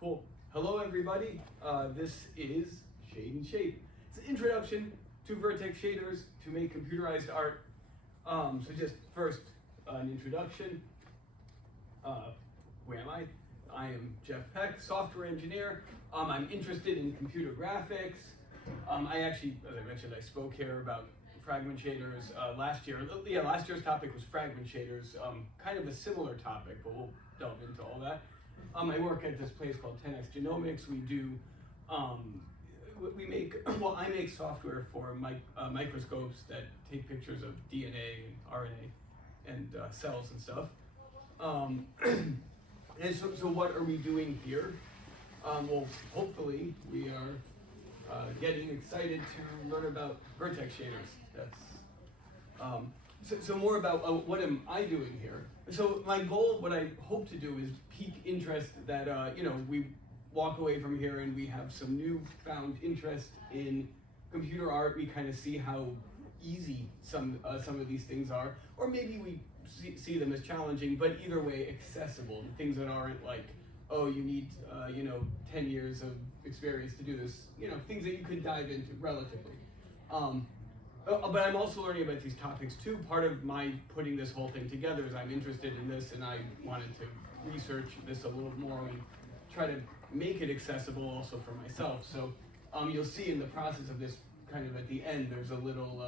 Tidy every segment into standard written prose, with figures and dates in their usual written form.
Cool. Hello, everybody. This is Shade and Shape. It's an introduction to vertex shaders to make computerized art. So just first, an introduction. Who am I? I am Jeff Peck, software engineer. I'm interested in computer graphics. I actually, as I mentioned, I spoke here about fragment shaders last year. Yeah, last year's topic was fragment shaders, kind of a similar topic, but we'll delve into all that. I work at this place called 10x Genomics. We do, I make software for microscopes that take pictures of DNA and RNA and cells and stuff. And so what are we doing here? Well, hopefully we are getting excited to learn about vertex shaders. That's so more about what am I doing here? So my goal, what I hope to do, is pique interest that we walk away from here and we have some newfound interest in computer art. We kind of see how easy some of these things are, or maybe we see them as challenging, but either way accessible. Things that aren't like, oh, you need 10 years of experience to do this. Things that you could dive into relatively. But I'm also learning about these topics too. Part of my putting this whole thing together is I'm interested in this, and I wanted to research this a little more and try to make it accessible also for myself. So you'll see in the process of this, kind of at the end, there's a little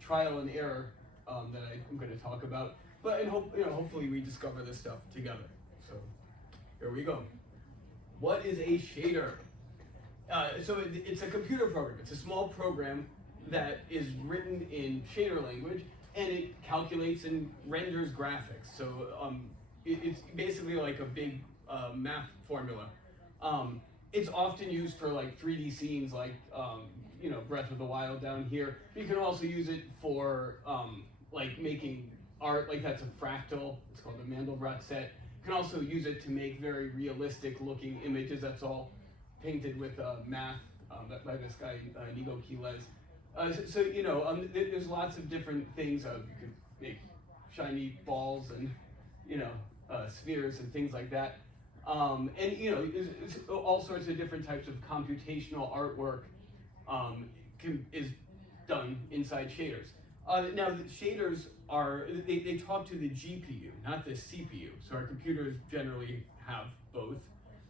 trial and error that I'm going to talk about. But hopefully we discover this stuff together. So here we go. What is a shader? So it's a computer program. It's a small program that is written in shader language, and it calculates and renders graphics. So it's basically like a big math formula. It's often used for like 3D scenes, like Breath of the Wild down here. But you can also use it for like making art, like that's a fractal. It's called a Mandelbrot set. You can also use it to make very realistic looking images. That's all painted with math by this guy, Nigo Quiles. There's lots of different things. You could make shiny balls and, spheres and things like that. It's all sorts of different types of computational artwork is done inside shaders. Now, the shaders they talk to the GPU, not the CPU. So our computers generally have both.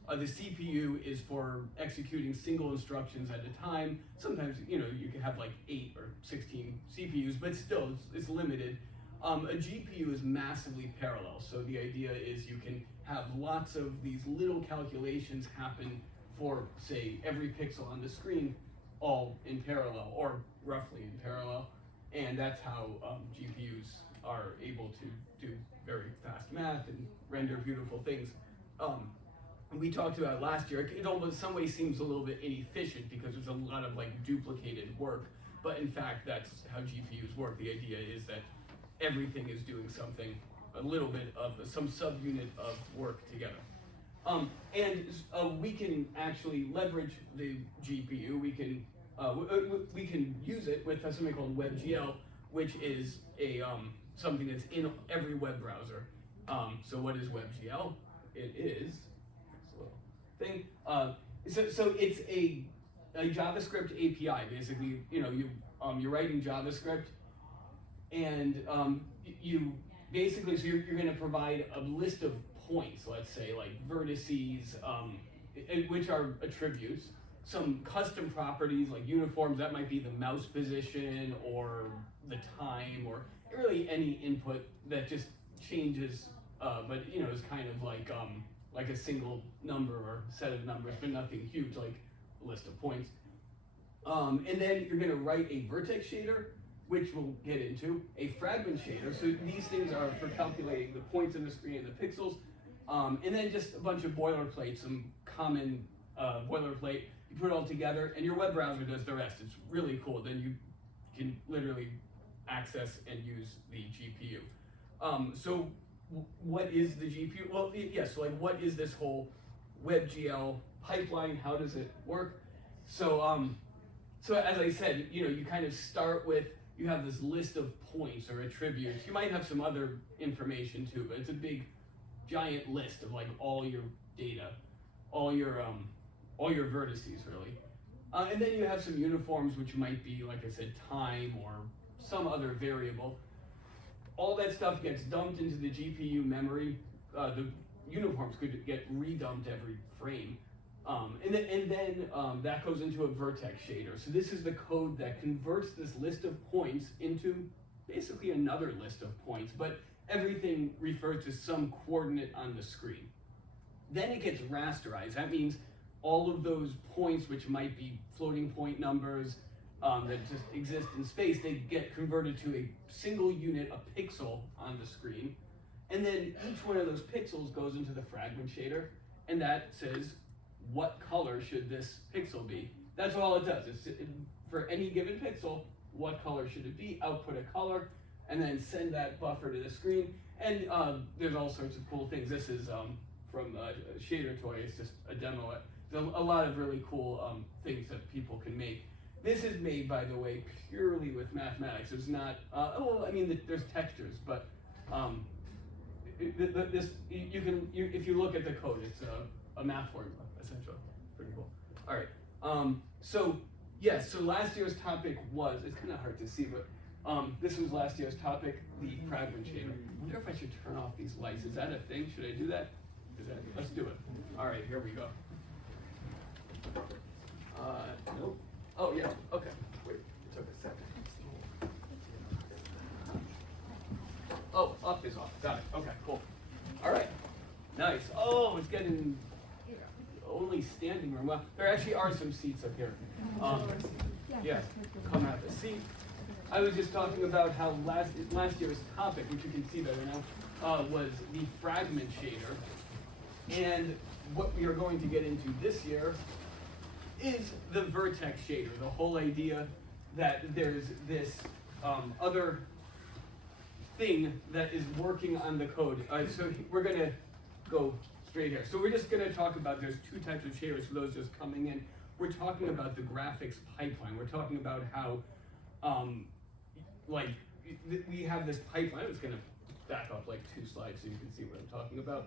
The CPU is for executing single instructions at a time. Sometimes, you can have like 8 or 16 CPUs, but still, it's limited. A GPU is massively parallel. So the idea is you can have lots of these little calculations happen for, say, every pixel on the screen, all in parallel, or roughly in parallel. And that's how GPUs are able to do very fast math and render beautiful things. We talked about last year, it almost in some ways seems a little bit inefficient because there's a lot of like duplicated work, but in fact that's how GPUs work. The idea is that everything is doing something, a little bit of some subunit of work together. We can actually leverage the GPU. We can use it with something called WebGL, which is something that's in every web browser. So what is WebGL? It is thing. So it's a JavaScript API. Basically, you're writing JavaScript, and you're going to provide a list of points. Let's say like vertices, which are attributes. Some custom properties like uniforms. That might be the mouse position or the time, or really any input that just changes. But is kind of like a single number or set of numbers, but nothing huge, like a list of points. And then you're going to write a vertex shader, which we'll get into, a fragment shader. So these things are for calculating the points on the screen and the pixels. And then just a bunch of boilerplate, some common boilerplate. You put it all together, and your web browser does the rest. It's really cool. Then you can literally access and use the GPU. So what is the GPU? Well, yes, so like what is this whole WebGL pipeline? How does it work? So as I said, you kind of start with, you have this list of points or attributes. You might have some other information too, but it's a big giant list of like all your data, all your vertices really. And then you have some uniforms, which might be, like I said, time or some other variable. All that stuff gets dumped into the GPU memory. The uniforms could get redumped every frame. And then that goes into a vertex shader. So this is the code that converts this list of points into basically another list of points, but everything refers to some coordinate on the screen. Then it gets rasterized. That means all of those points, which might be floating point numbers that just exist in space, they get converted to a single unit, a pixel on the screen. And then each one of those pixels goes into the fragment shader, and that says, what color should this pixel be? That's all it does. For any given pixel, what color should it be? Output a color, and then send that buffer to the screen. And there's all sorts of cool things. This is from Shader Toy. It's just a demo. There's a lot of really cool things that people can make. This is made, by the way, purely with mathematics. It's not. Well, I mean, there's textures, but this if you look at the code, it's a math formula essentially. Pretty cool. All right. So yes. So last year's topic was. It's kind of hard to see, but this was last year's topic, the fragment shader. I wonder if I should turn off these lights. Is that a thing? Should I do that? Let's do it. All right. Here we go. Nope. Oh yeah. Okay. Wait. It took a second. Oh, up is off. Got it. Okay. Cool. All right. Nice. Oh, it's getting only standing room. Well, there actually are some seats up here. Yeah. Come have a seat. I was just talking about how last year's topic, which you can see better now, was the fragment shader, and what we are going to get into this year is the vertex shader. The whole idea that there's this other thing that is working on the code. So we're going to go straight here. So we're just going to talk about, there's two types of shaders for those just coming in. We're talking about the graphics pipeline. We're talking about how, we have this pipeline. I'm just going to back up like 2 slides so you can see what I'm talking about.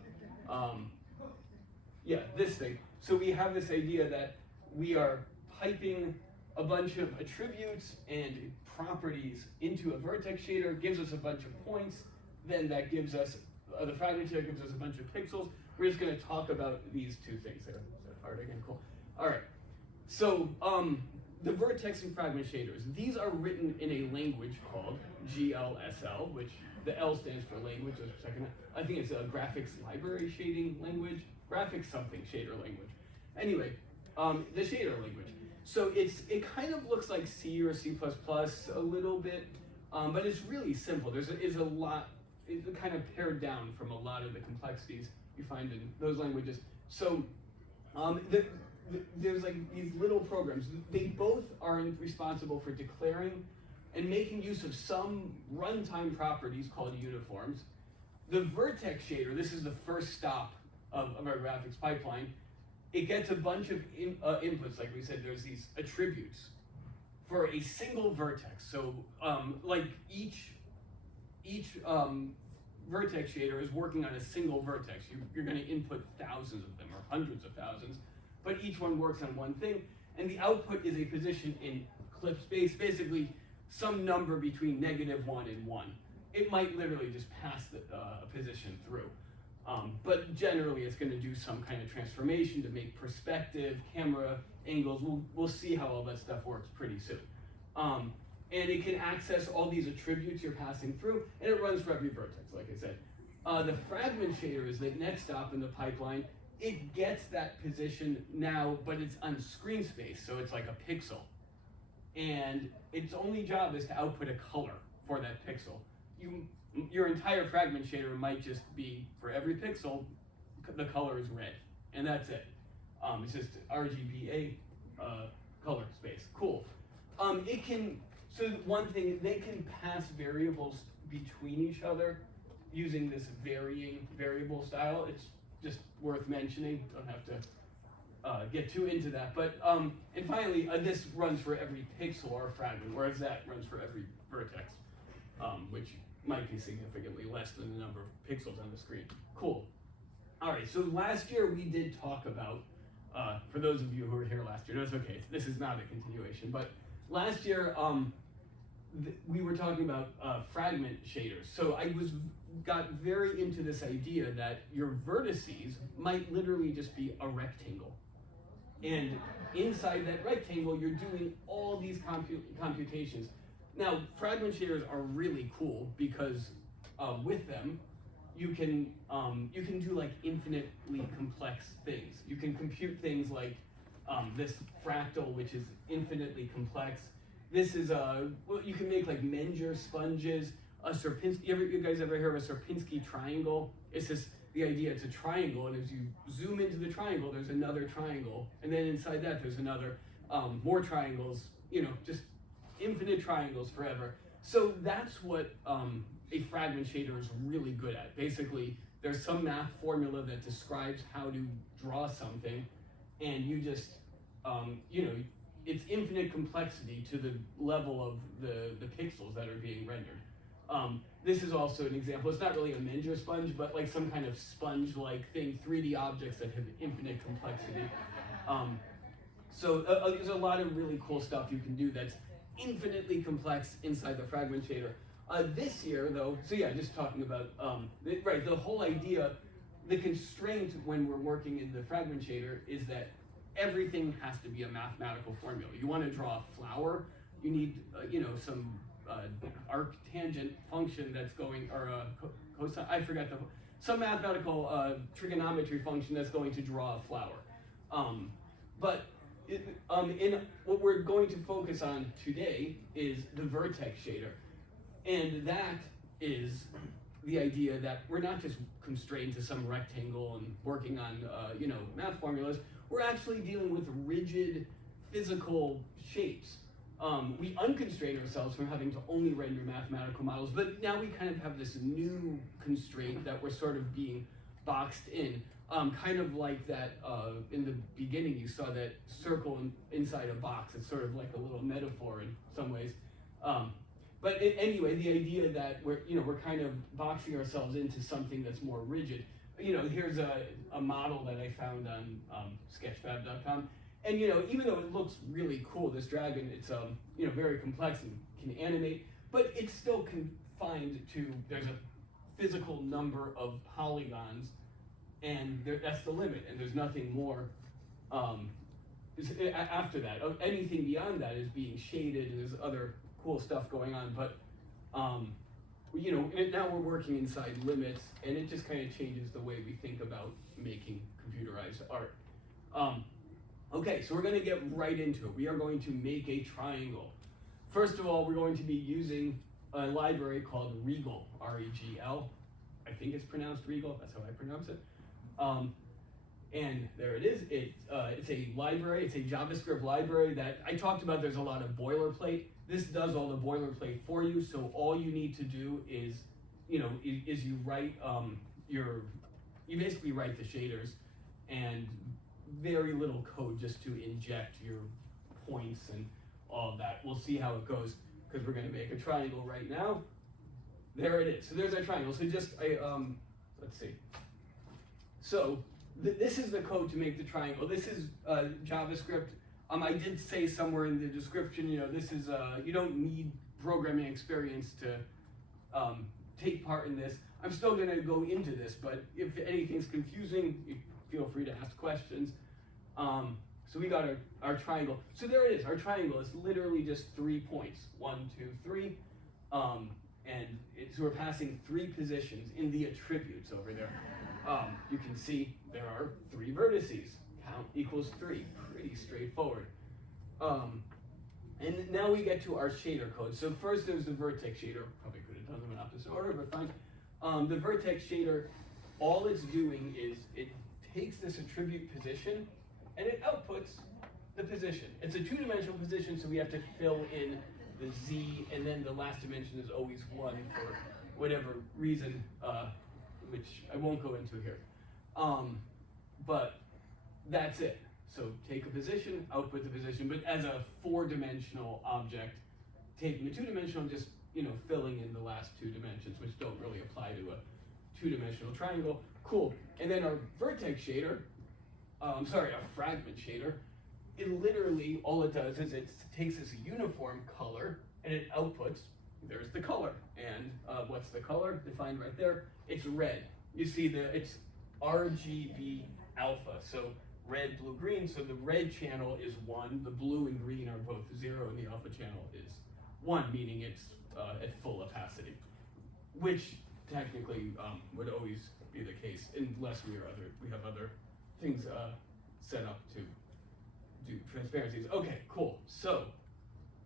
Yeah, this thing. So we have this idea that we are piping a bunch of attributes and properties into a vertex shader, gives us a bunch of points, then that gives us, the fragment shader gives us a bunch of pixels. We're just going to talk about these two things there. Is that hard again? Cool. All right. So the vertex and fragment shaders, these are written in a language called GLSL, which the L stands for language. I think it's a graphics library shading language, graphics something shader language. Anyway, the shader language. So it kind of looks like C or C++ a little bit, but it's really simple. It's kind of pared down from a lot of the complexities you find in those languages. So there's like these little programs. They both are responsible for declaring and making use of some runtime properties called uniforms. The vertex shader, this is the first stop of our graphics pipeline. It gets a bunch of inputs, like we said, there's these attributes for a single vertex. So like each vertex shader is working on a single vertex. You're going to input thousands of them or hundreds of thousands, but each one works on one thing. And the output is a position in clip space, basically some number between -1 and 1. It might literally just pass a position through. But generally, it's going to do some kind of transformation to make perspective, camera angles. We'll see how all that stuff works pretty soon. And it can access all these attributes you're passing through, and it runs for every vertex, like I said. The fragment shader is the next stop in the pipeline. It gets that position now, but it's on screen space, so it's like a pixel. And its only job is to output a color for that pixel. Your entire fragment shader might just be, for every pixel, the color is red, and that's it. It's just RGBA color space. Cool. So one thing, they can pass variables between each other using this varying variable style. It's just worth mentioning. Don't have to get too into that. But and finally, this runs for every pixel or fragment, whereas that runs for every vertex, which might be significantly less than the number of pixels on the screen. Cool. All right, so last year we did talk about, for those of you who were here last year, no, it's okay, this is not a continuation, but last year we were talking about fragment shaders. So I got very into this idea that your vertices might literally just be a rectangle. And inside that rectangle, you're doing all these computations. Now, fragment shaders are really cool because with them, you can do like infinitely complex things. You can compute things like this fractal, which is infinitely complex. This is well, you can make like Menger sponges, a Sierpinski. You guys ever hear of a Sierpinski triangle? It's just the idea. It's a triangle, and as you zoom into the triangle, there's another triangle, and then inside that there's another, more triangles. You know, just infinite triangles forever. So that's what a fragment shader is really good at. Basically, there's some math formula that describes how to draw something, and you just, you know, it's infinite complexity to the level of the pixels that are being rendered. This is also an example. It's not really a Menger sponge, but like some kind of sponge-like thing, 3D objects that have infinite complexity. So there's a lot of really cool stuff you can do that's infinitely complex inside the fragment shader. This year, though, so yeah, just talking about, right, the whole idea, the constraint when we're working in the fragment shader is that everything has to be a mathematical formula. You want to draw a flower, you need, you know, some arctangent function that's going, or cosine, I forgot some mathematical trigonometry function that's going to draw a flower. But in what we're going to focus on today is the vertex shader. And that is the idea that we're not just constrained to some rectangle and working on, you know, math formulas. We're actually dealing with rigid physical shapes. We unconstrain ourselves from having to only render mathematical models, but now we kind of have this new constraint that we're sort of being boxed in. Kind of like that, in the beginning you saw that circle inside a box. It's sort of like a little metaphor in some ways. But anyway, the idea that we're kind of boxing ourselves into something that's more rigid. You know, here's a model that I found on sketchfab.com. And you know, even though it looks really cool, this dragon, it's you know, very complex and can animate, but it's still confined to, there's a physical number of polygons, and that's the limit, and there's nothing more after that. Anything beyond that is being shaded, and there's other cool stuff going on, but you know, now we're working inside limits, and it just kind of changes the way we think about making computerized art. Okay, so we're going to get right into it. We are going to make a triangle. First of all, we're going to be using a library called Regal, R-E-G-L. I think it's pronounced Regal, that's how I pronounce it. And there it is. It's a library, it's a JavaScript library that I talked about. There's a lot of boilerplate. This does all the boilerplate for you, so all you need to do is, you know, is you write you basically write the shaders, and very little code just to inject your points and all of that. We'll see how it goes, because we're going to make a triangle right now. There it is. So there's our triangle. So just let's see. So this is the code to make the triangle. This is JavaScript. I did say somewhere in the description, you know, this is you don't need programming experience to take part in this. I'm still going to go into this, but if anything's confusing, feel free to ask questions. So we got our triangle. So there it is. Our triangle is literally just 3 points. 1, 2, 3. And so we're passing 3 positions in the attributes over there. You can see there are 3 vertices. Count equals 3. Pretty straightforward. And now we get to our shader code. So first there's the vertex shader. Probably could have done them in opposite order, but fine. The vertex shader, all it's doing is it takes this attribute position and it outputs the position. It's a 2-dimensional position, so we have to fill in the z, and then the last dimension is always 1 for whatever reason, which I won't go into here. But that's it. So take a position, output the position, but as a 4-dimensional object, taking a 2-dimensional and just, you know, filling in the last 2 dimensions, which don't really apply to a two-dimensional triangle. Cool. And then our vertex shader, a fragment shader, it literally, all it does is it takes this uniform color and it outputs, there's the color. And what's the color? Defined right there. It's red. You see it's RGB alpha. So red, blue, green. So the red channel is 1, the blue and green are both 0, and the alpha channel is 1, meaning it's at full opacity, which technically would always be the case unless we have other things set up to do transparencies. Okay, cool. So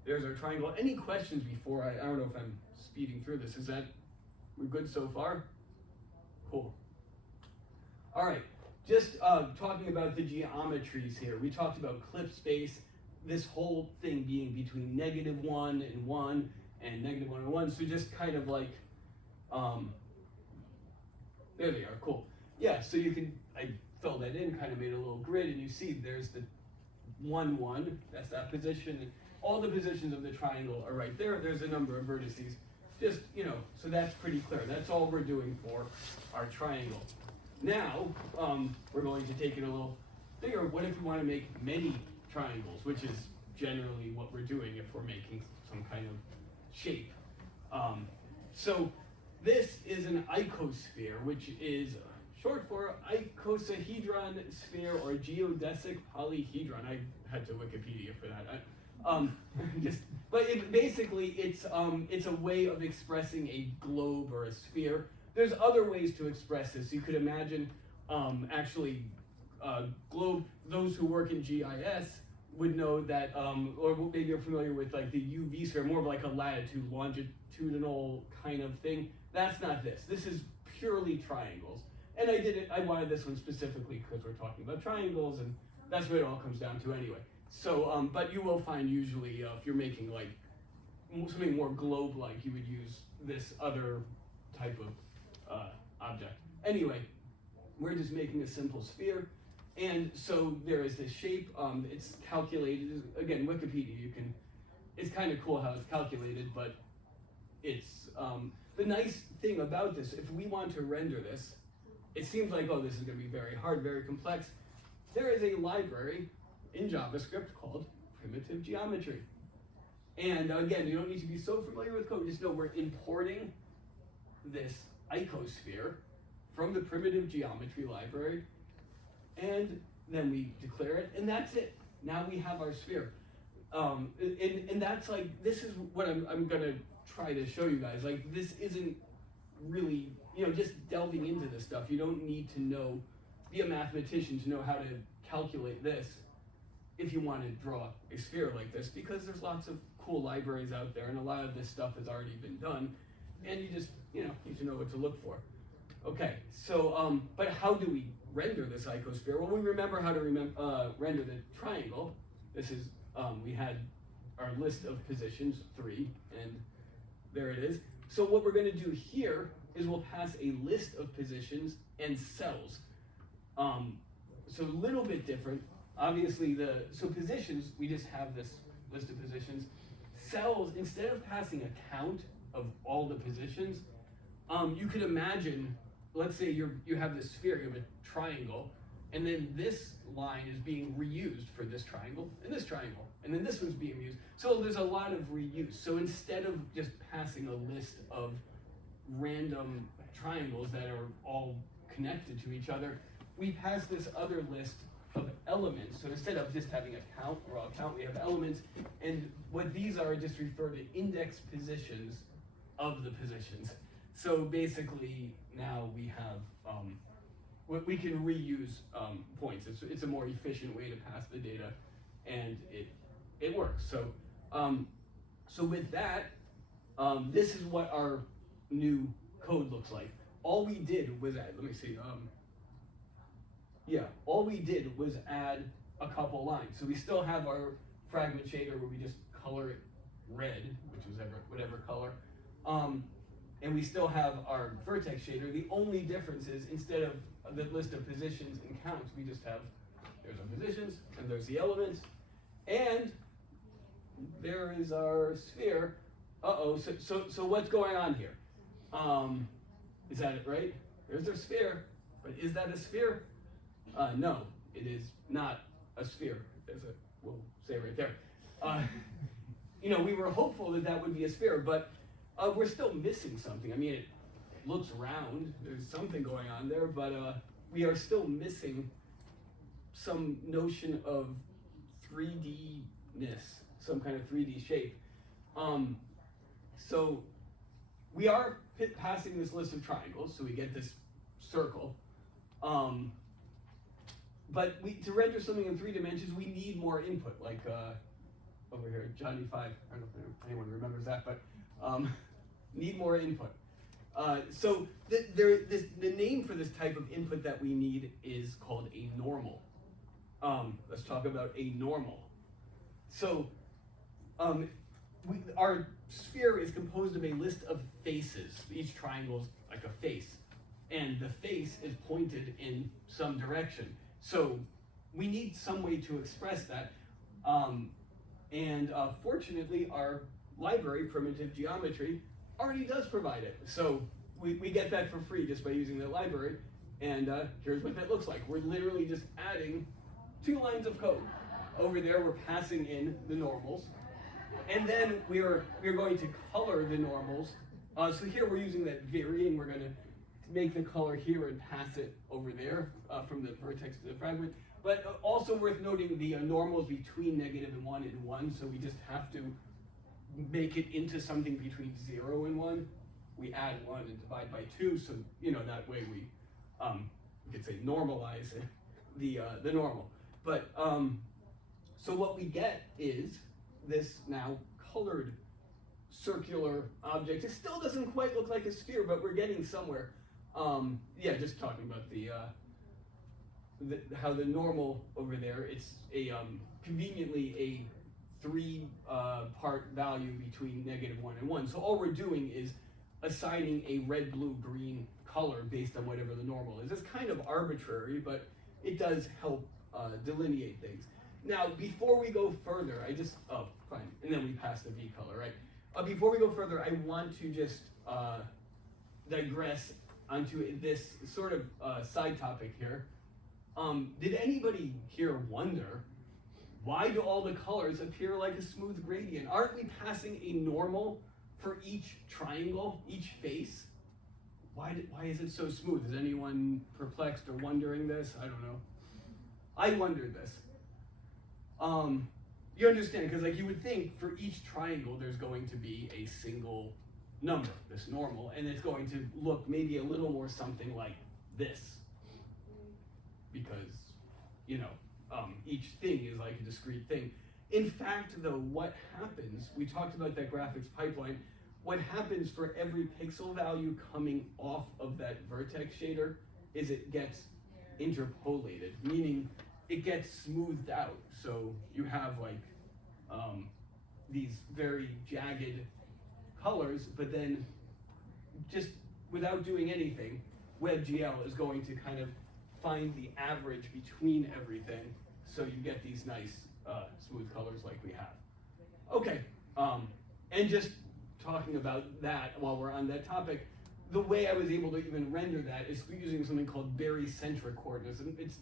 there's our triangle. Any questions before I don't know if I'm speeding through this. We're good so far? Cool. All right, just talking about the geometries here. We talked about clip space, this whole thing being between -1 and 1 and -1 and 1. So just kind of like, there they are, cool. Yeah, so you can, I filled that in, kind of made a little grid, and you see there's the 1, 1, that's that position. And all the positions of the triangle are right there. There's a number of vertices. Just, so that's pretty clear. That's all we're doing for our triangle. Now, we're going to take it a little bigger. What if we want to make many triangles, which is generally what we're doing if we're making some kind of shape. So this is an icosphere, which is short for icosahedron sphere or geodesic polyhedron. I had to Wikipedia for that. Basically it's a way of expressing a globe or a sphere. There's other ways to express this. You could imagine globe. Those who work in GIS would know that, or maybe you're familiar with like the UV sphere, more of like a latitude, longitudinal kind of thing. That's not this. This is purely triangles. And I wanted this one specifically because we're talking about triangles, and that's what it all comes down to anyway. So, but you will find usually if you're making like something more globe-like, you would use this other type of object. Anyway, we're just making a simple sphere. And so there is this shape, it's calculated, again, Wikipedia, it's kind of cool how it's calculated, but it's, the nice thing about this, if we want to render this, it seems like, oh, this is gonna be very hard, very complex. There is a library in JavaScript called primitive geometry. And again, you don't need to be so familiar with code, just know we're importing this icosphere from the primitive geometry library, and then we declare it, and that's it. Now we have our sphere. And that's like, this is what I'm gonna try to show you guys. Like, this isn't really, just delving into this stuff. You don't need to be a mathematician to know how to calculate this if you want to draw a sphere like this, because there's lots of cool libraries out there, and a lot of this stuff has already been done, and you just, need to know what to look for. Okay, so, but how do we render this icosphere? Well, we remember how to render the triangle. This is, we had our list of positions, 3, and there it is. So what we're gonna do here is we'll pass a list of positions and cells. So a little bit different. Obviously, so positions, we just have this list of positions. Cells, instead of passing a count of all the positions, you could imagine, let's say you have this sphere, you have a triangle, and then this line is being reused for this triangle, and then this one's being reused. So there's a lot of reuse. So instead of just passing a list of random triangles that are all connected to each other, we pass this other list of elements. So instead of just having a count, raw count, we have elements, and what these are just refer to index positions of the positions. So basically, now we have, we can reuse points. It's a more efficient way to pass the data, and it works. So, so with that, this is what our new code looks like. All we did was add, let me see, all we did was add a couple lines. So we still have our fragment shader where we just color it red, which was whatever color. And we still have our vertex shader. The only difference is instead of the list of positions and counts, we just have, there's our positions, and there's the elements, and there is our sphere. So what's going on here? Is that it, right? There's our sphere, but is that a sphere? No, it is not a sphere, as we'll say right there. We were hopeful that that would be a sphere, but we're still missing something. I mean, it looks round, there's something going on there, but we are still missing some notion of 3D-ness, some kind of 3D shape. So we are passing this list of triangles, so we get this circle. But to render something in 3 dimensions, we need more input, like over here, Johnny 5, I don't know if anyone remembers that, but need more input. So the name for this type of input that we need is called a normal. Let's talk about a normal. So our sphere is composed of a list of faces. Each triangle is like a face, and the face is pointed in some direction. So we need some way to express that. Fortunately, our library, Primitive Geometry, already does provide it. So we get that for free just by using the library. And here's what that looks like. We're literally just adding 2 lines of code. Over there, we're passing in the normals. And then we're going to color the normals. So here we're using that varying. We're going to make the color here and pass it over there from the vertex to the fragment. But also worth noting the normals between -1 and 1. So we just have to make it into something between 0 and 1. We add 1 and divide by 2. So that way we could say normalize the normal. But so what we get is this now colored circular object. It still doesn't quite look like a sphere, but we're getting somewhere. Just talking about how the normal over there, it's a conveniently a 3-part value between -1 and 1. So all we're doing is assigning a red, blue, green color based on whatever the normal is. It's kind of arbitrary, but it does help delineate things. Now, before we go further, fine, and then we pass the V color, right? Before we go further, I want to just digress onto this sort of side topic here. Did anybody here wonder, why do all the colors appear like a smooth gradient? Aren't we passing a normal for each triangle, each face? Why is it so smooth? Is anyone perplexed or wondering this? I don't know. I wondered this. You understand, because you would think for each triangle there's going to be a single number, this normal, and it's going to look maybe a little more something like this. Because, each thing is like a discrete thing. In fact, though, what happens, we talked about that graphics pipeline, what happens for every pixel value coming off of that vertex shader is it gets interpolated, meaning it gets smoothed out. So you have these very jagged colors, but then just without doing anything, WebGL is going to kind of find the average between everything, so you get these nice smooth colors like we have. Okay, and just talking about that while we're on that topic, the way I was able to even render that is using something called barycentric coordinates, and it's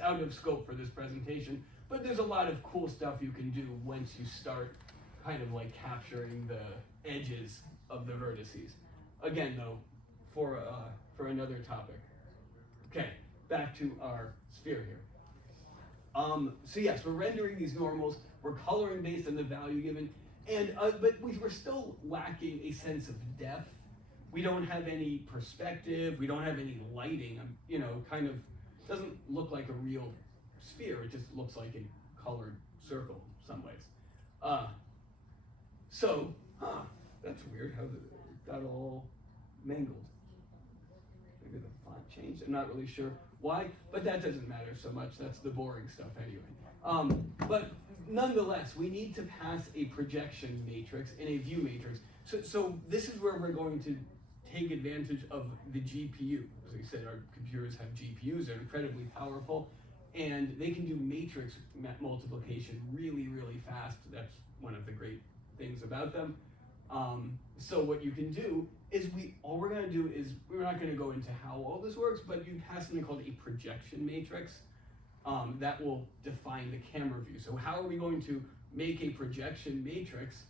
out of scope for this presentation, but there's a lot of cool stuff you can do once you start kind of capturing the edges of the vertices. Again, though, for another topic. Okay, back to our sphere here. So yes, we're rendering these normals, we're coloring based on the value given, and but we're still lacking a sense of depth. We don't have any perspective, we don't have any lighting, kind of doesn't look like a real sphere, it just looks like a colored circle in some ways. That's weird how it got all mangled. Maybe the font changed, I'm not really sure why, but that doesn't matter so much, that's the boring stuff anyway. But nonetheless, we need to pass a projection matrix and a view matrix. So this is where we're going to take advantage of the GPU. As I said, our computers have GPUs, they're incredibly powerful, and they can do matrix multiplication really, really fast. That's one of the great things about them. So what you can do is all we're gonna do is, we're not gonna go into how all this works, but you have something called a projection matrix that will define the camera view. So how are we going to make a projection matrix?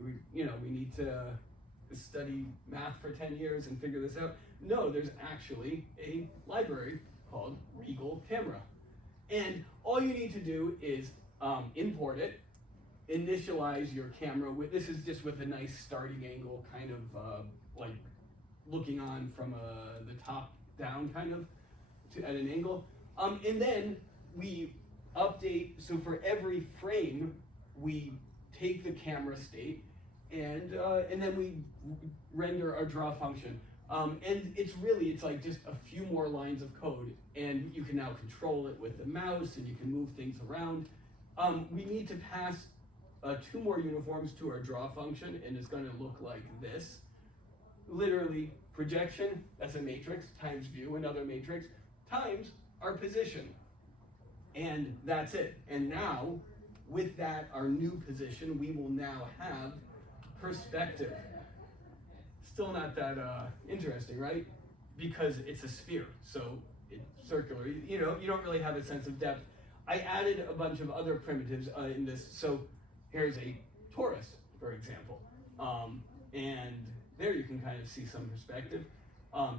We need to study math for 10 years and figure this out. No, there's actually a library called Regal Camera. And all you need to do is import it, initialize your camera with, this is just with a nice starting angle, kind of like looking on from the top down kind of at an angle. And then we update, so for every frame, we take the camera state and then we render our draw function. And it's like just a few more lines of code, and you can now control it with the mouse, and you can move things around. We need to pass 2 more uniforms to our draw function, and it's going to look like this. Literally, projection, that's a matrix, times view, another matrix, times our position. And that's it. And now, with that, our new position, we will now have perspective. Still not that interesting, right? Because it's a sphere, so it's circular. You don't really have a sense of depth. I added a bunch of other primitives in this. So here's a torus, for example. And there you can kind of see some perspective.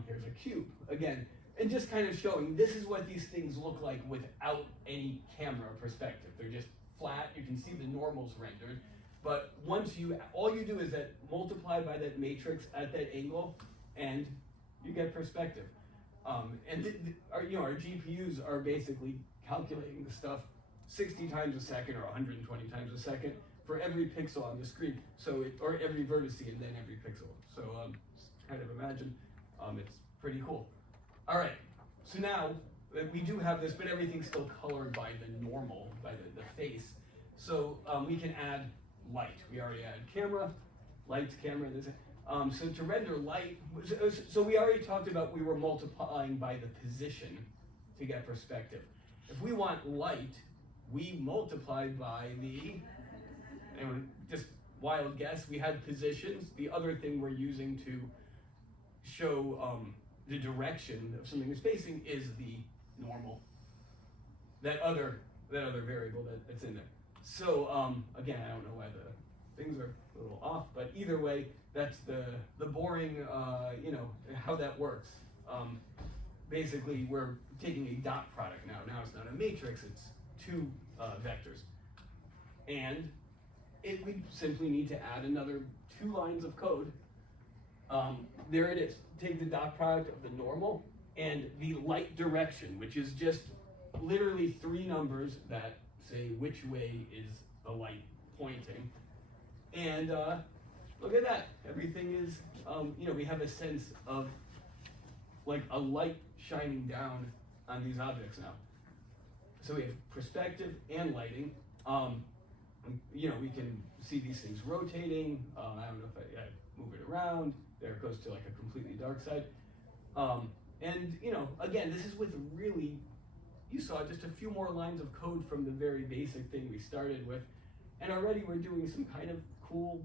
Here's a cube, again. And just kind of showing, this is what these things look like without any camera perspective. They're just flat, you can see the normals rendered. But all you do is that multiply by that matrix at that angle, and you get perspective. And our GPUs are basically calculating the stuff 60 times a second or 120 times a second for every pixel on the screen. Or every vertex and then every pixel. So kind of imagine, it's pretty cool. All right, so now we do have this, but everything's still colored by the normal, by the face. So we can add light. We already added camera, light, camera. So to render light, so we already talked about we were multiplying by the position to get perspective. If we want light, we multiply by just wild guess, we had positions. The other thing we're using to show the direction of something is facing is the normal. That other variable that's in there. So again, I don't know why the things are a little off, but either way, that's the boring, how that works. Basically, we're taking a dot product now. Now it's not a matrix; it's 2 vectors, and we simply need to add another 2 lines of code. There it is. Take the dot product of the normal and the light direction, which is just literally 3 numbers that say which way is the light pointing. And look at that. Everything is, we have a sense of like a light shining down on these objects now. So we have perspective and lighting. We can see these things rotating. I don't know if I move it around. There it goes to like a completely dark side. And again, this is with really, you saw just a few more lines of code from the very basic thing we started with. And already we're doing some kind of cool,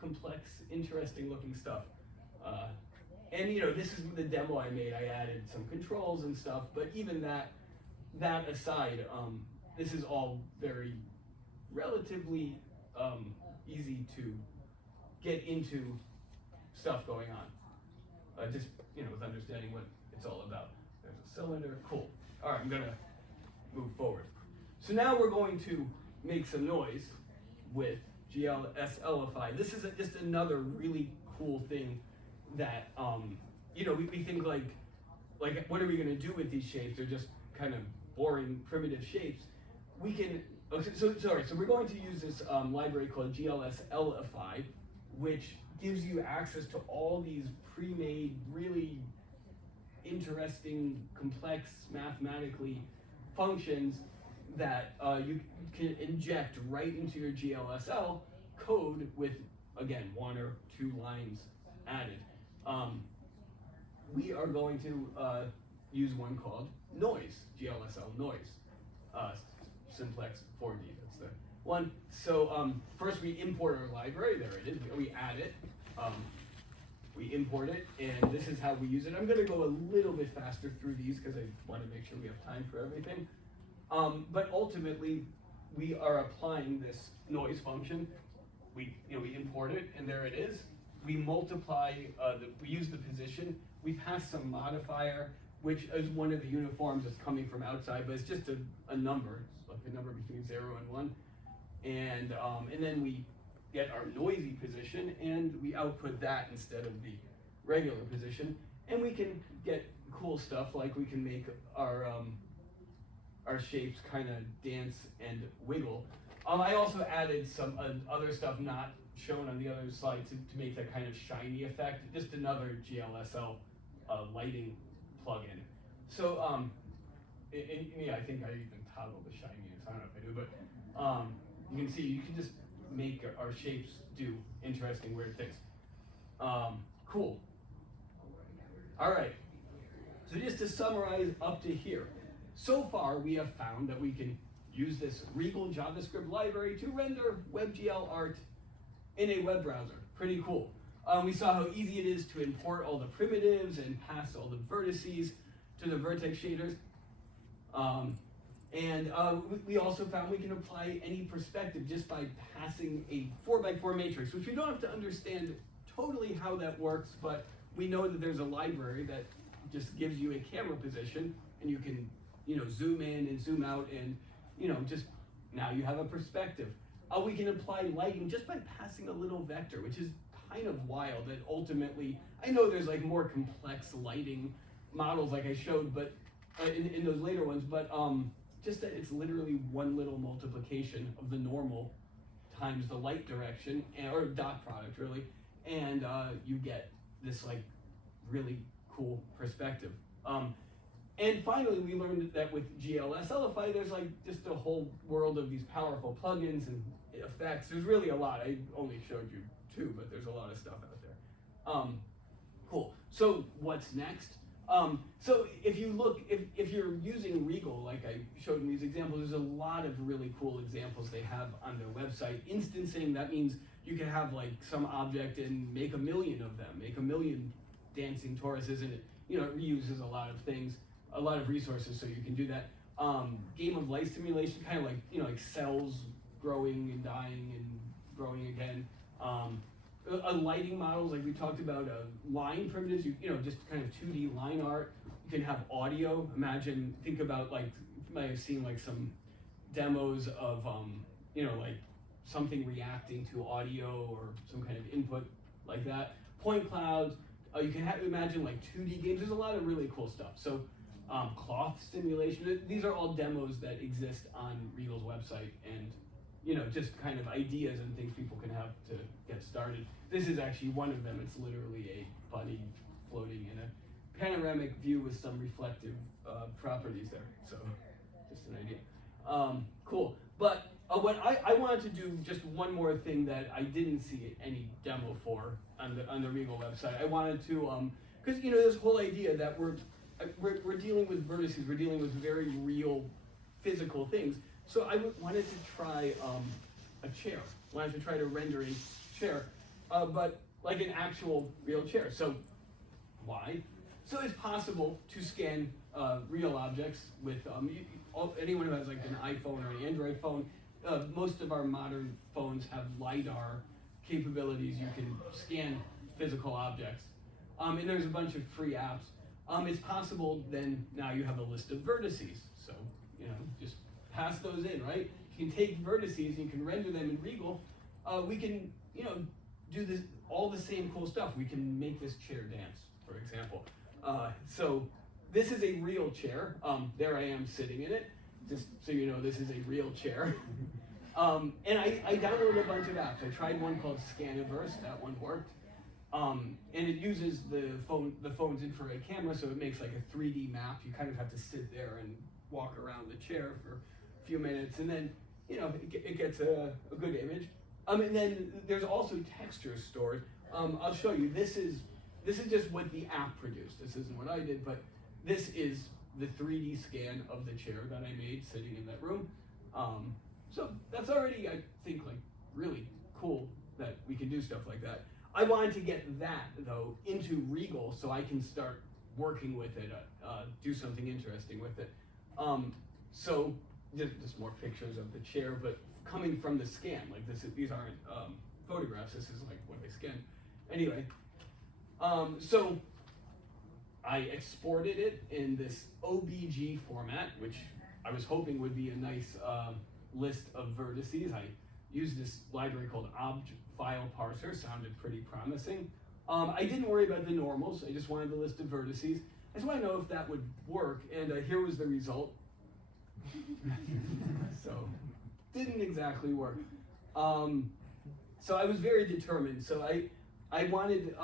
complex, interesting looking stuff. And this is the demo I made. I added some controls and stuff, but even that aside, this is all very relatively easy to get into stuff going on. Just with understanding what it's all about. There's a cylinder, cool. All right, I'm gonna move forward. So now we're going to make some noise with GLSLify. This is just another really cool thing that we think like what are we gonna do with these shapes? They're just kind of boring primitive shapes. We can. So we're going to use this library called GLSLify, which gives you access to all these pre-made, really interesting, complex, mathematically functions that you can inject right into your GLSL code with, again, 1 or 2 lines added. We are going to use one called noise, GLSL noise. Simplex 4D, that's one. So first we import our library. There it is. We add it. We import it, and this is how we use it. I'm going to go a little bit faster through these because I want to make sure we have time for everything. But ultimately, we are applying this noise function. We import it, and there it is. We multiply. We use the position. We pass some modifier, which is one of the uniforms that's coming from outside, but it's just a number. It's like a number between 0 and 1, and then we get our noisy position, and we output that instead of the regular position, and we can get cool stuff like we can make our shapes kind of dance and wiggle. I also added some other stuff not shown on the other slide to make that kind of shiny effect, just another GLSL lighting plugin. So yeah, I think I even toggle the shininess. I don't know if I do, but you can see you can just make our shapes do interesting, weird things. Cool. All right. So just to summarize up to here, so far we have found that we can use this Regal JavaScript library to render WebGL art in a web browser. Pretty cool. We saw how easy it is to import all the primitives and pass all the vertices to the vertex shaders. We also found we can apply any perspective just by passing a 4x4 matrix, which we don't have to understand totally how that works, but we know that there's a library that just gives you a camera position, and you can, zoom in and zoom out, and, just now you have a perspective. We can apply lighting just by passing a little vector, which is kind of wild that ultimately, I know there's like more complex lighting models like I showed, but in those later ones, but just that it's literally one little multiplication of the normal times the light direction, or dot product really, and you get this like really cool perspective. And finally, we learned that with GLSLify, there's like just a whole world of these powerful plugins and effects. There's really a lot. I only showed you 2, but there's a lot of stuff out there. Cool. So what's next? So if you look, if you're using Regal, like I showed in these examples, there's a lot of really cool examples they have on their website. Instancing, that means you can have like some object and make 1 million of them, make 1 million dancing toruses, and it reuses a lot of things, a lot of resources, so you can do that. Game of life simulation, kind of like, like cells growing and dying and growing again. Lighting models, like we talked about, line primitives, just kind of 2D line art. You can have audio. Think about like, you might have seen like some demos of, like something reacting to audio or some kind of input like that. Point clouds. You can imagine like 2D games. There's a lot of really cool stuff. So cloth simulation. These are all demos that exist on Regal's website, and just kind of ideas and things people can have to get started. This is actually one of them. It's literally a bunny floating in a panoramic view with some reflective properties there. So just an idea. Cool. But what I wanted to do, just one more thing that I didn't see any demo for on the Regal website. I wanted to, because this whole idea that we're dealing with vertices, we're dealing with very real physical things. So I wanted to try a chair. Wanted to try to render a chair, but like an actual real chair. So why? So it's possible to scan real objects with anyone who has like an iPhone or an Android phone. Most of our modern phones have LiDAR capabilities. You can scan physical objects, and there's a bunch of free apps. It's possible then now you have a list of vertices. So just pass those in, right? You can take vertices and you can render them in Regal. We can, do this all the same cool stuff. We can make this chair dance, for example. So this is a real chair. There I am sitting in it. Just so you know, this is a real chair. And I downloaded a bunch of apps. I tried one called Scaniverse. That one worked. And it uses the phone's infrared camera, so it makes like a 3D map. You kind of have to sit there and walk around the chair for a few minutes, and then it gets a good image. And then there's also textures stored. I'll show you. This is just what the app produced. This isn't what I did, but this is the 3D scan of the chair that I made sitting in that room. So that's already, I think, like really cool that we can do stuff like that. I wanted to get that though into Regal so I can start working with it, do something interesting with it. So just more pictures of the chair, but coming from the scan, like these aren't photographs. This is like what I scanned. Anyway, so I exported it in this OBG format, which I was hoping would be a nice list of vertices. I used this library called obj file parser, sounded pretty promising. I didn't worry about the normals, I just wanted the list of vertices. I just want to know if that would work, and here was the result. So, didn't exactly work. So I was very determined, so I wanted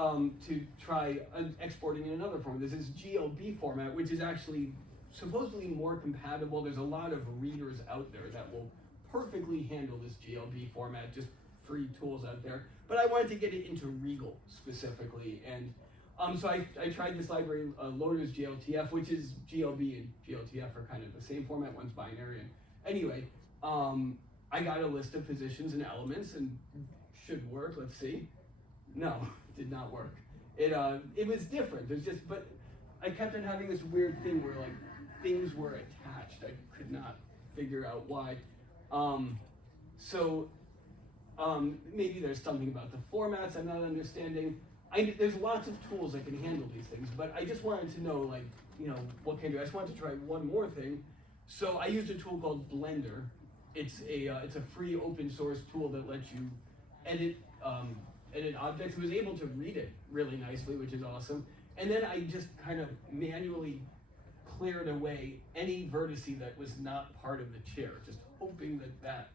to try exporting in another format. This is GLB format, which is actually supposedly more compatible. There's a lot of readers out there that will perfectly handle this GLB format, just free tools out there. But I wanted to get it into Regal specifically, and so I tried this library, Loaders GLTF, which is GLB and GLTF are kind of the same format, one's binary. And anyway, I got a list of positions and elements, and should work, let's see. No, did not work. It was different, but I kept on having this weird thing where like things were attached. I could not figure out why. Maybe there's something about the formats I'm not understanding. There's lots of tools that can handle these things, but I just wanted to know, like, what can I do? I just wanted to try one more thing. So I used a tool called Blender. It's a free open source tool that lets you edit objects. I was able to read it really nicely, which is awesome. And then I just kind of manually cleared away any vertice that was not part of the chair, just hoping that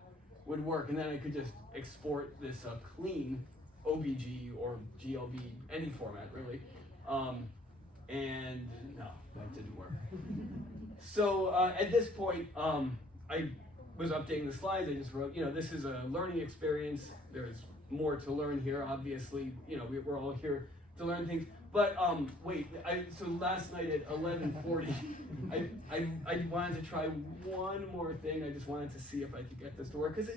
would work. And then I could just export this clean OBG or GLB, any format really. And no, that didn't work. So at this point, I was updating the slides. I just wrote, this is a learning experience. There's more to learn here, obviously. We're all here to learn things. But so last night at 11:40, I wanted to try one more thing. I just wanted to see if I could get this to work, because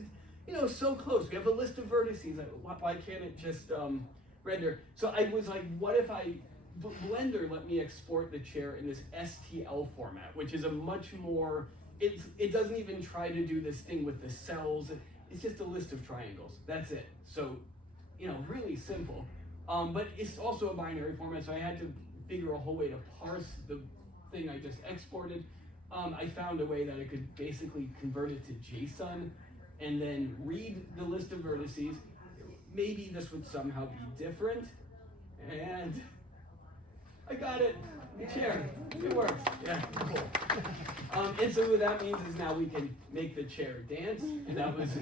it's so close. We have a list of vertices. Why can't it just render? So I was like, what if Blender let me export the chair in this STL format, which is a much more, it doesn't even try to do this thing with the cells. It's just a list of triangles. That's it. So, really simple. But it's also a binary format, so I had to figure a whole way to parse the thing I just exported. I found a way that I could basically convert it to JSON and then read the list of vertices. Maybe this would somehow be different. And I got it. The chair. It works. Yeah, cool. And so what that means is now we can make the chair dance, and that was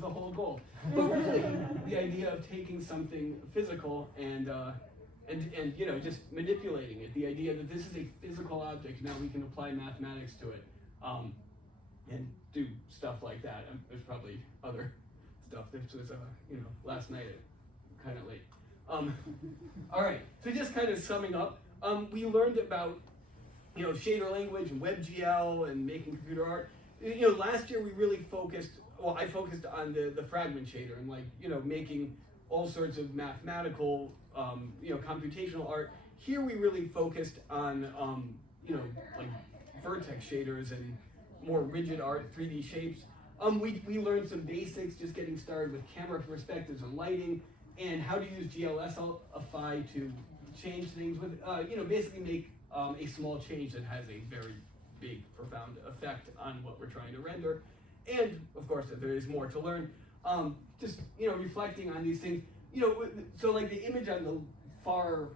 the whole goal. But really, the idea of taking something physical and just manipulating it, the idea that this is a physical object, now we can apply mathematics to it, and do stuff like that. There's probably other stuff. This was last night at kind of late. All right, so just kind of summing up, we learned about shader language and WebGL and making computer art. Last year we really I focused on the fragment shader and making all sorts of mathematical computational art. Here we really focused on like vertex shaders and more rigid art, 3D shapes. We learned some basics, just getting started with camera perspectives and lighting, and how to use GLSify to change things with, basically make a small change that has a very big, profound effect on what we're trying to render. And of course, there is more to learn. Just reflecting on these things. So like the image on the far,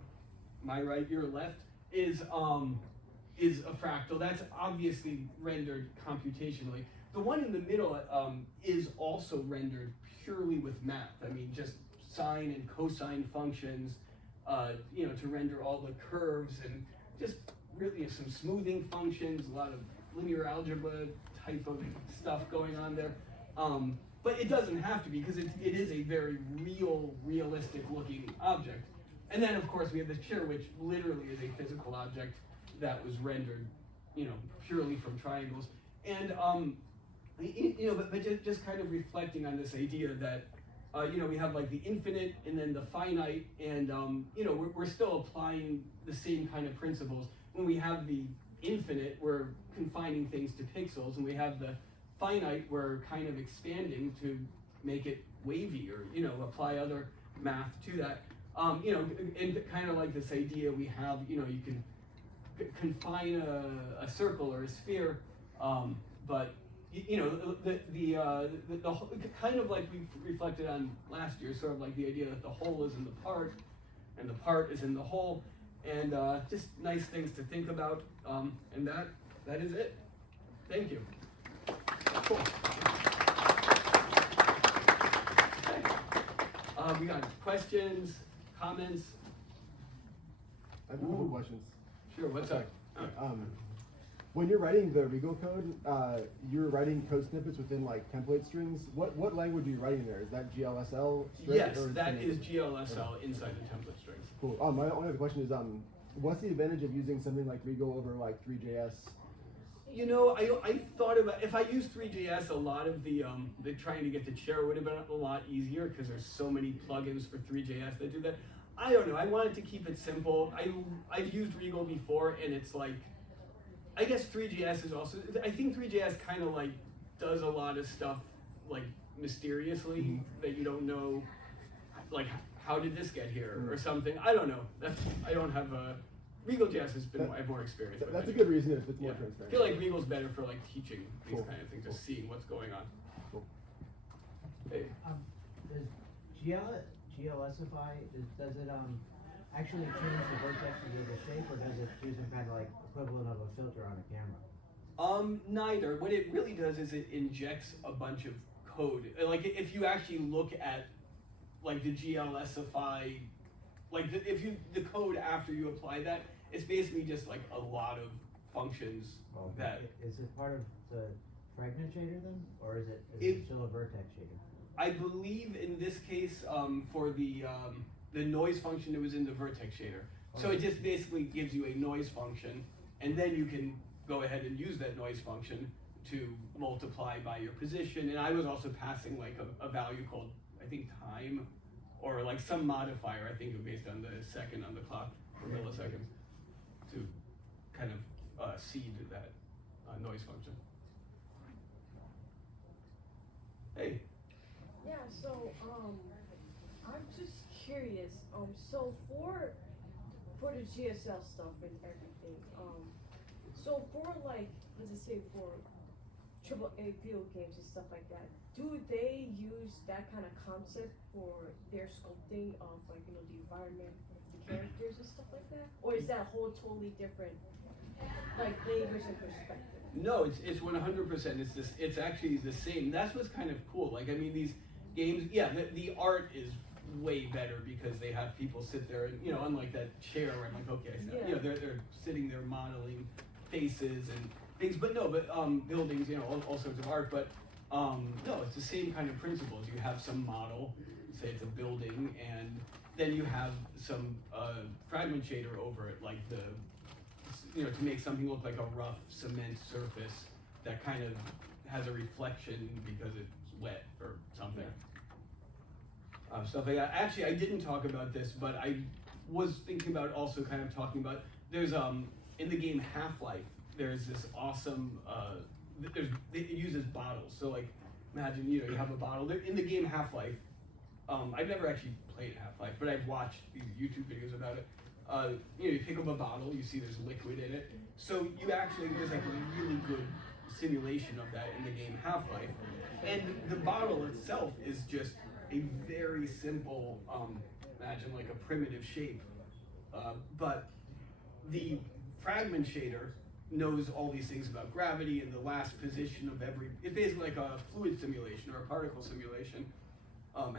my right, your left, is a fractal. That's obviously rendered computationally. The one in the middle is also rendered purely with math. I mean, just sine and cosine functions, to render all the curves, and just really some smoothing functions, a lot of linear algebra type of stuff going on there. But it doesn't have to be, because it is a very realistic looking object. And then of course we have this chair, which literally is a physical object that was rendered, purely from triangles. And but just kind of reflecting on this idea that, we have like the infinite and then the finite, and we're still applying the same kind of principles. When we have the infinite, we're confining things to pixels, and we have the finite, we're kind of expanding to make it wavy, or apply other math to that. And kind of like this idea we have, you can confine a circle or a sphere, but the whole, kind of like we reflected on last year, sort of like the idea that the whole is in the part, and the part is in the whole, and just nice things to think about, and that is it. Thank you. Cool. Okay. We got questions, comments. I have a couple questions. Sure. What's up? When you're writing the Regal code, you're writing code snippets within like template strings. What language are you writing there? Is that GLSL? Yes, that is GLSL inside the template strings. Cool. My only other question is, what's the advantage of using something like Regal over like 3JS? I thought about, if I use 3JS, a lot of the trying to get the chair would have been a lot easier because there's so many plugins for 3JS that do that. I don't know. I wanted to keep it simple. I've used Regal before, and it's like, I guess 3JS is also, I think 3JS kind of like does a lot of stuff like mysteriously that you don't know, like how did this get here or something. I don't know. I don't have a, Regal.js has been, I have more experience with. That's a good reason if it's more transparent. I feel like Regal's better for like teaching these kind of things, just seeing what's going on. Cool. Hey. Does GLSify, does it actually change the vertexes of the shape, or does it do some kind of like equivalent of a filter on a camera? Neither. What it really does is it injects a bunch of code. Like if you actually look at like the GLSify, like the code after you apply that, it's basically just like a lot of functions that. Is it part of the fragment shader then, or is it still a vertex shader? I believe in this case, for the noise function, it was in the vertex shader. So it just basically gives you a noise function, and then you can go ahead and use that noise function to multiply by your position. And I was also passing like a value called, I think, time, or like some modifier, I think based on the second on the clock, or milliseconds, to kind of seed that noise function. Hey. Yeah, so I'm just curious. So for the GSL stuff and everything, so for like, let's just say for AAA video games and stuff like that, do they use that kind of concept for their sculpting of like the environment, the characters and stuff like that, or is that a whole totally different like flavors and perspective? No, it's 100%. It's actually the same. That's what's kind of cool. Like, I mean, these games, yeah, the art is way better because they have people sit there and, unlike that chair where I'm like, okay, so, they're sitting there modeling faces and things, but buildings, all sorts of art, but no, it's the same kind of principles. You have some model, say it's a building, and then you have some fragment shader over it, like to make something look like a rough cement surface that kind of has a reflection because it's wet or something. Stuff like that. Actually, I didn't talk about this, but I was thinking about also kind of talking about, there's in the game Half-Life, there's this awesome, it uses bottles. So like, imagine, you have a bottle. In the game Half-Life, I've never actually played Half-Life, but I've watched these YouTube videos about it. You pick up a bottle, you see there's liquid in it. So there's like a really good simulation of that in the game Half-Life. And the bottle itself is just a very simple, imagine like a primitive shape. But the fragment shader knows all these things about gravity and the last position of it's basically like a fluid simulation or a particle simulation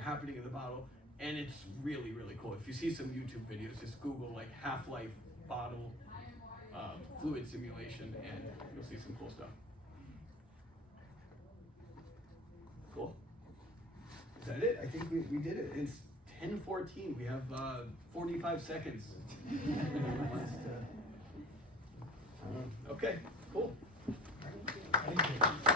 happening in the bottle. And it's really, really cool. If you see some YouTube videos, just Google like Half-Life bottle fluid simulation and you'll see some cool stuff. Cool. Is that it? I think we did it. It's 10:14. We have 45 seconds. Okay, cool. Thank you.